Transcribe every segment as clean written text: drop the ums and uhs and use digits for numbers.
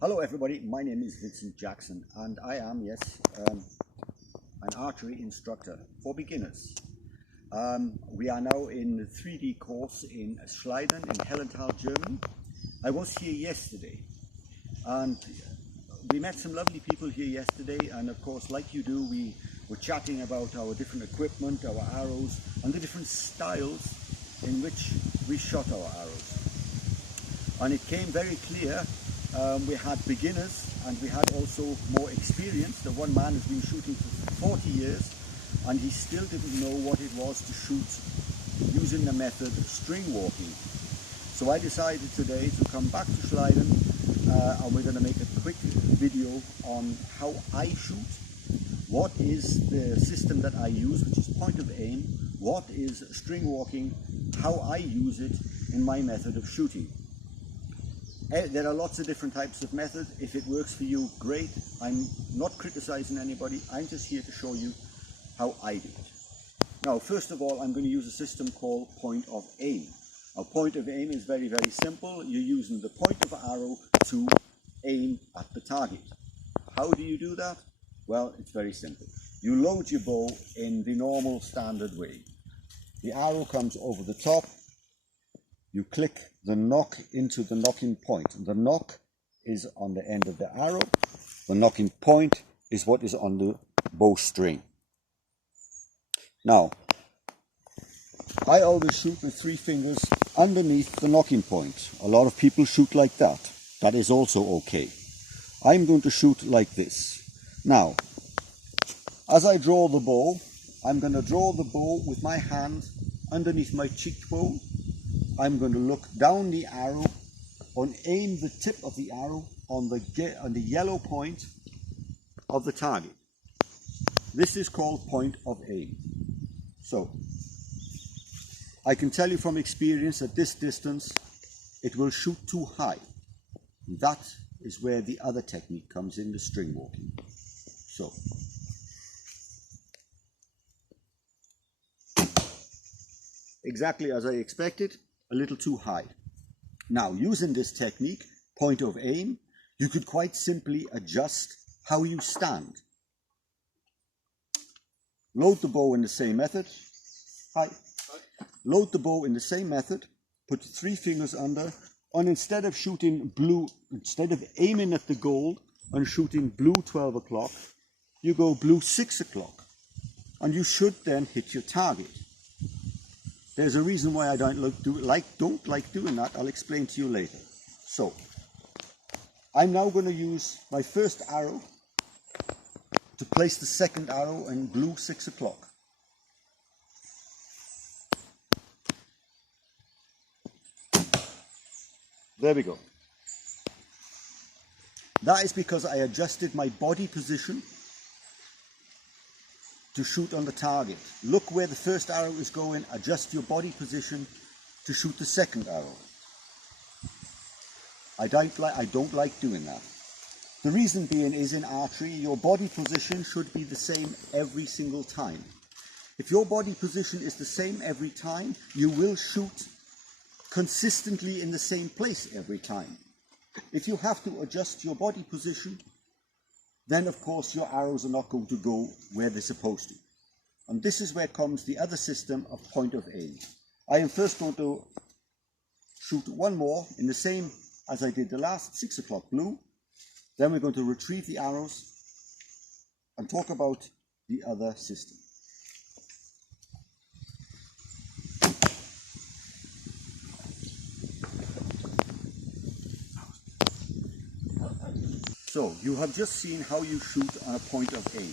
Hello everybody, my name is Vincent Jackson and I am, an archery instructor for beginners. We are now in the 3D course in Schleiden in Hellenthal, Germany. I was here yesterday and we met some lovely people here yesterday, and of course, like you do, we were chatting about our different equipment, our arrows and the different styles in which we shot our arrows. And it came very clear. We had beginners and we had also more experience. The one man has been shooting for 40 years and he still didn't know what it was to shoot using the method of string walking. So I decided today to come back to Schleiden and we're going to make a quick video on how I shoot, what is the system that I use, which is point of aim, what is string walking, how I use it in my method of shooting. There are lots of different types of methods. If it works for you, great. I'm not criticizing anybody. I'm just here to show you how I do it. Now, first of all, I'm going to use a system called point of aim. Now, point of aim is very, very simple. You're using the point of arrow to aim at the target. How do you do that? Well, it's very simple. You load your bow in the normal standard way. The arrow comes over the top. You click the knock into the knocking point. The knock is on the end of the arrow. The knocking point is what is on the bowstring. Now, I always shoot with 3 fingers underneath the knocking point. A lot of people shoot like that. That is also okay. I'm going to shoot like this. Now, as I draw the bow, I'm going to draw the bow with my hand underneath my cheekbone. I'm going to look down the arrow and aim the tip of the arrow on the yellow point of the target. This is called point of aim. So, I can tell you from experience at this distance, it will shoot too high. That is where the other technique comes in, the string walking. So, exactly as I expected. A little too high. Now, using this technique, point of aim, you could quite simply adjust how you stand. Load the bow in the same method. Load the bow in the same method, put 3 fingers under, and instead of aiming at the goal and shooting blue 12 o'clock, you go blue 6 o'clock. And you should then hit your target. There's a reason why I don't like doing that. I'll explain to you later. So, I'm now going to use my first arrow to place the second arrow in blue 6 o'clock. There we go. That is because I adjusted my body position to shoot on the target. Look where the first arrow is going, adjust your body position to shoot the second arrow. I don't like doing that. The reason being is in archery, your body position should be the same every single time. If your body position is the same every time, you will shoot consistently in the same place every time. If you have to adjust your body position, then of course your arrows are not going to go where they're supposed to. And this is where comes the other system of point of aim. I am first going to shoot one more in the same as I did the last 6 o'clock blue. Then we're going to retrieve the arrows and talk about the other system. So, you have just seen how you shoot on a point of aim.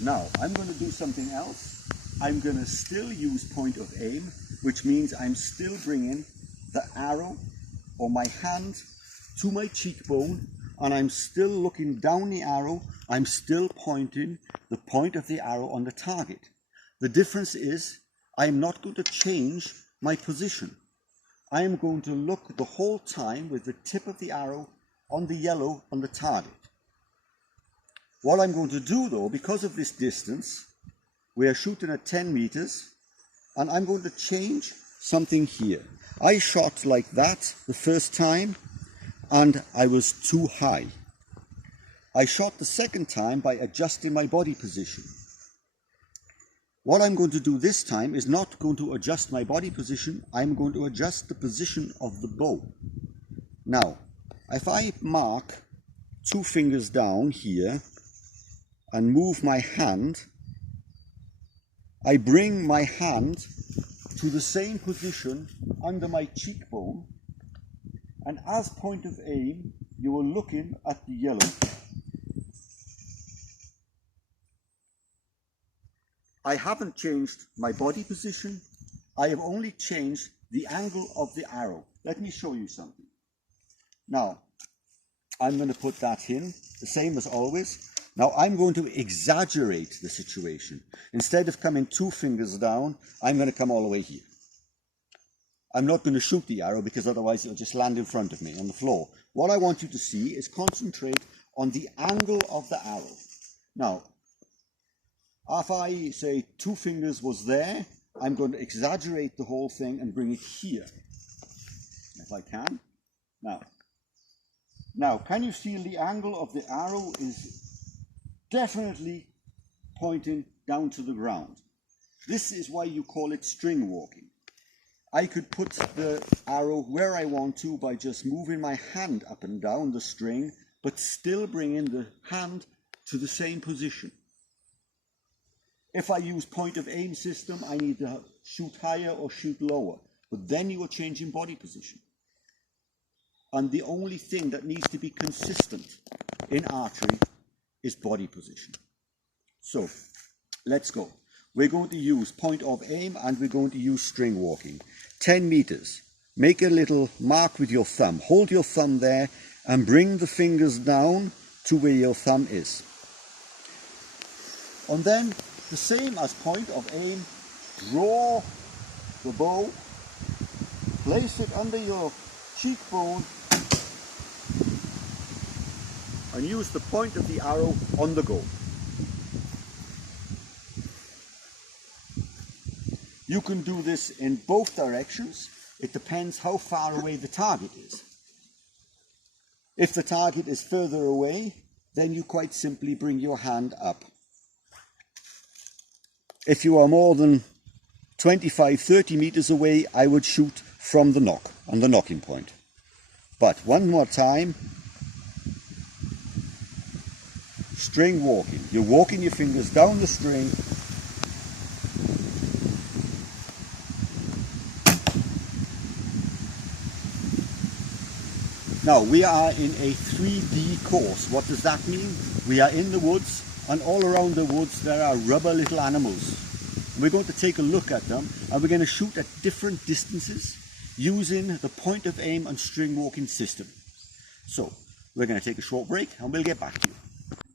Now, I'm going to do something else. I'm going to still use point of aim, which means I'm still bringing the arrow or my hand to my cheekbone, and I'm still looking down the arrow. I'm still pointing the point of the arrow on the target. The difference is I'm not going to change my position. I am going to look the whole time with the tip of the arrow on the yellow on the target. What I'm going to do though, because of this distance, we are shooting at 10 meters, and I'm going to change something here. I shot like that the first time, and I was too high. I shot the second time by adjusting my body position. What I'm going to do this time is not going to adjust my body position, I'm going to adjust the position of the bow. Now, if I mark 2 fingers down here and move my hand, I bring my hand to the same position under my cheekbone, and as point of aim, you are looking at the yellow. I haven't changed my body position, I have only changed the angle of the arrow. Let me show you something. Now, I'm going to put that in, the same as always. Now I'm going to exaggerate the situation. Instead of coming 2 fingers down, I'm going to come all the way here. I'm not going to shoot the arrow because otherwise it'll just land in front of me on the floor. What I want you to see is concentrate on the angle of the arrow. Now, if I say 2 fingers was there, I'm going to exaggerate the whole thing and bring it here, if I can. Now, can you see the angle of the arrow is definitely pointing down to the ground? This is why you call it string walking. I could put the arrow where I want to by just moving my hand up and down the string, but still bringing the hand to the same position. If I use point of aim system, I need to shoot higher or shoot lower, but then you are changing body position. And the only thing that needs to be consistent in archery is body position. So, let's go. We're going to use point of aim and we're going to use string walking. 10 meters. Make a little mark with your thumb. Hold your thumb there and bring the fingers down to where your thumb is. And then, the same as point of aim, draw the bow, place it under your cheekbone, and use the point of the arrow on the go. You can do this in both directions. It depends how far away the target is. If the target is further away, then you quite simply bring your hand up. If you are more than 25-30 meters away, I would shoot from the nock, on the knocking point. But one more time, string walking. You're walking your fingers down the string. Now, we are in a 3D course. What does that mean? We are in the woods, and all around the woods there are rubber little animals. We're going to take a look at them, and we're going to shoot at different distances using the point of aim and string walking system. So, we're going to take a short break, and we'll get back to you.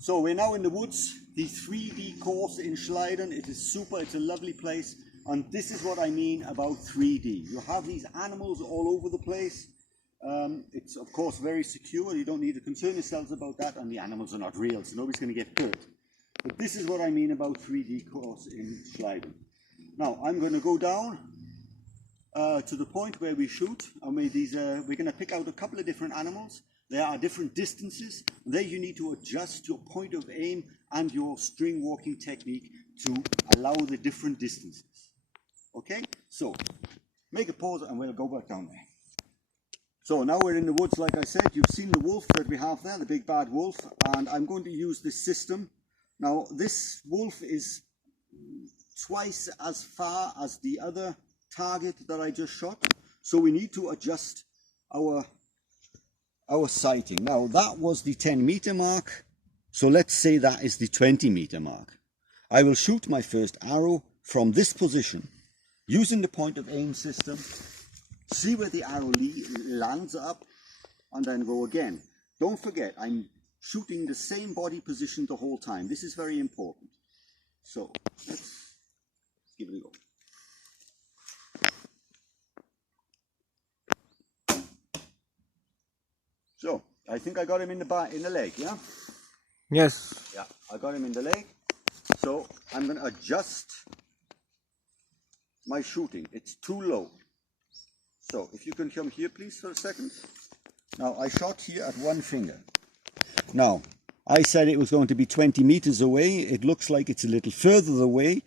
So, we're now in the woods, the 3D course in Schleiden. It is super, it's a lovely place, and this is what I mean about 3D. You have these animals all over the place. It's of course very secure, you don't need to concern yourselves about that, and the animals are not real, so nobody's going to get hurt. But this is what I mean about 3D course in Schleiden. Now I'm going to go down to the point where we shoot, and we're going to pick out a couple of different animals. There are different distances. There you need to adjust your point of aim and your string walking technique to allow the different distances. Okay, so make a pause and we'll go back down there. So now we're in the woods, like I said. You've seen the wolf that we have there, the big bad wolf, and I'm going to use this system. Now this wolf is twice as far as the other target that I just shot, so we need to adjust our sighting. Now that was the 10-meter mark, so let's say that is the 20-meter mark. I will shoot my first arrow from this position using the point of aim system. See where the arrow lands up, and then go again. Don't forget, I'm shooting the same body position the whole time. This is very important. So, let's give it a go. So, I think I got him in the leg, yeah? Yes. Yeah, I got him in the leg. So, I'm going to adjust my shooting. It's too low. So, if you can come here please for a second. Now I shot here at one finger. Now I said it was going to be 20 meters away. It looks like it's a little further away.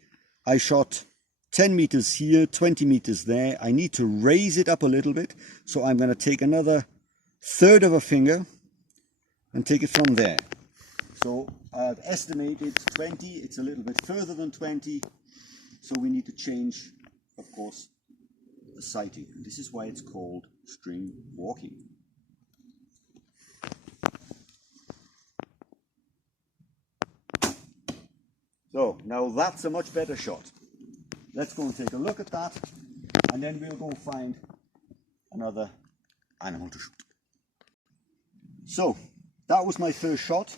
I shot 10 meters here, 20 meters there. I need to raise it up a little bit. So I'm going to take another third of a finger and take it from there. So I've estimated 20. It's a little bit further than 20. So we need to change, of course, the sighting. And this is why it's called string walking. So now that's a much better shot. Let's go and take a look at that, and then we'll go find another animal to shoot. So that was my first shot.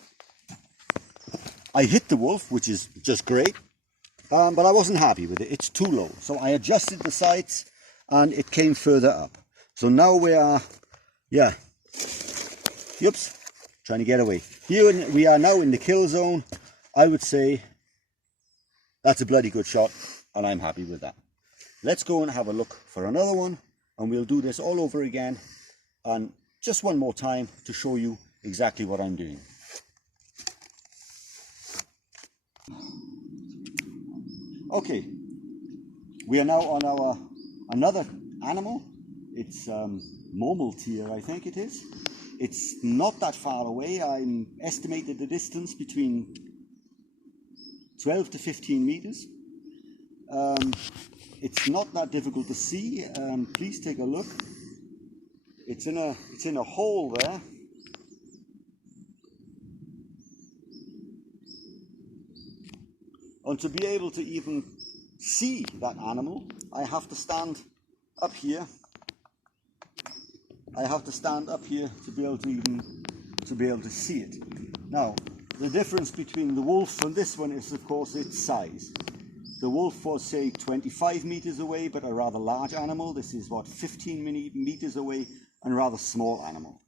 I hit the wolf, which is just great, but I wasn't happy with it. It's too low. So I adjusted the sights and it came further up. So now we are, trying to get away. Here we are now in the kill zone. I would say that's a bloody good shot, and I'm happy with that. Let's go and have a look for another one, and we'll do this all over again, and just one more time to show you exactly what I'm doing. Okay, we are now on our another animal. It's Murmeltier, I think it is. It's not that far away. I estimated the distance between 12 to 15 meters. It's not that difficult to see. Please take a look. It's in a hole there. And to be able to even see that animal, I have to stand up here. I have to stand up here to be able to see it. Now, the difference between the wolf and this one is, of course, its size. The wolf was, say, 25 meters away, but a rather large animal. This is, what, 15 meters away, and a rather small animal.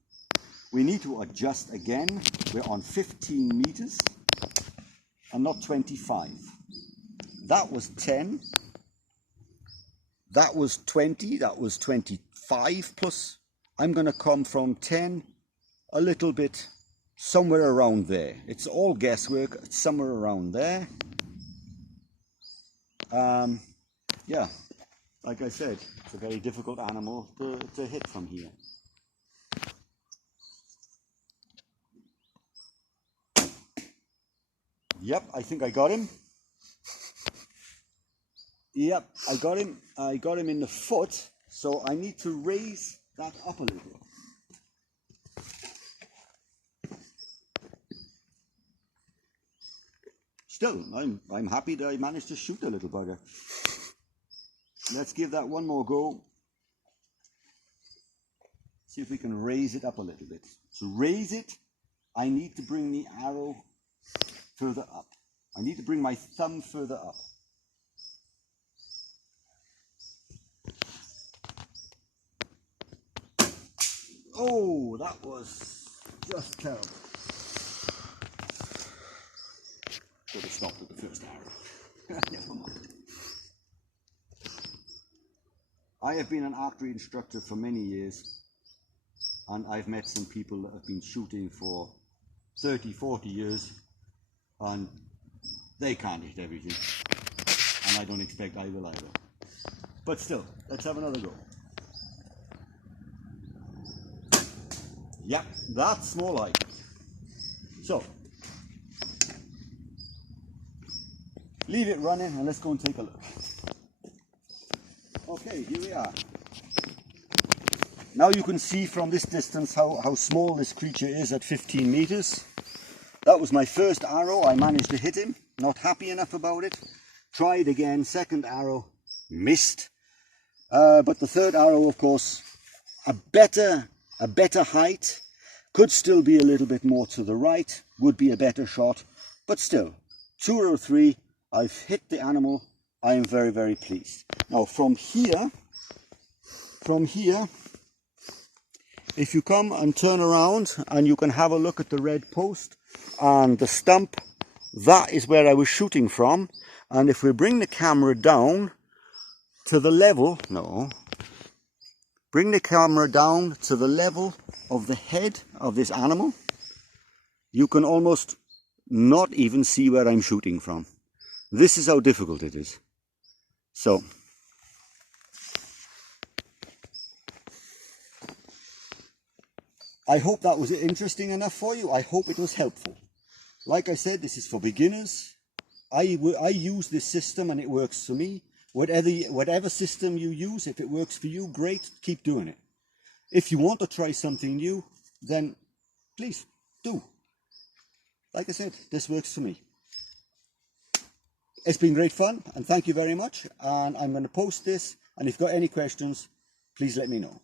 We need to adjust again. We're on 15 meters and not 25. That was 10. That was 20. That was 25 plus. I'm going to come from 10 a little bit somewhere around there. It's all guesswork. It's somewhere around there. Yeah, like I said, it's a very difficult animal to hit from here. Yep, I think I got him. Yep, I got him. I got him in the foot, so I need to raise that up a little. Still, I'm happy that I managed to shoot a little bugger. Let's give that one more go. See if we can raise it up a little bit. To raise it, I need to bring the arrow further up. I need to bring my thumb further up. Oh, that was just terrible. Should have stopped at the first arrow. Never mind. I have been an archery instructor for many years, and I've met some people that have been shooting for 30, 40 years, and they can't hit everything, and I don't expect I will either. But still, let's have another go. Yep, that's more like it. So, leave it running and let's go and take a look. Okay, here we are. Now you can see from this distance how small this creature is at 15 meters. That was my first arrow. I managed to hit him. Not happy enough about it. Tried again. Second arrow. Missed. But the third arrow, of course, a better height. Could still be a little bit more to the right. Would be a better shot. But still, 2 or 3. I've hit the animal. I am very, very pleased. Now from here, if you come and turn around and you can have a look at the red post and the stump, that is where I was shooting from. And if we bring the camera down to the level, bring the camera down to the level of the head of this animal. You can almost not even see where I'm shooting from. This is how difficult it is. So, I hope that was interesting enough for you. I hope it was helpful. Like I said, this is for beginners. I use this system and it works for me. Whatever system you use, if it works for you, great, keep doing it. If you want to try something new, then please do. Like I said, this works for me. It's been great fun and thank you very much. And I'm going to post this, and if you've got any questions, please let me know.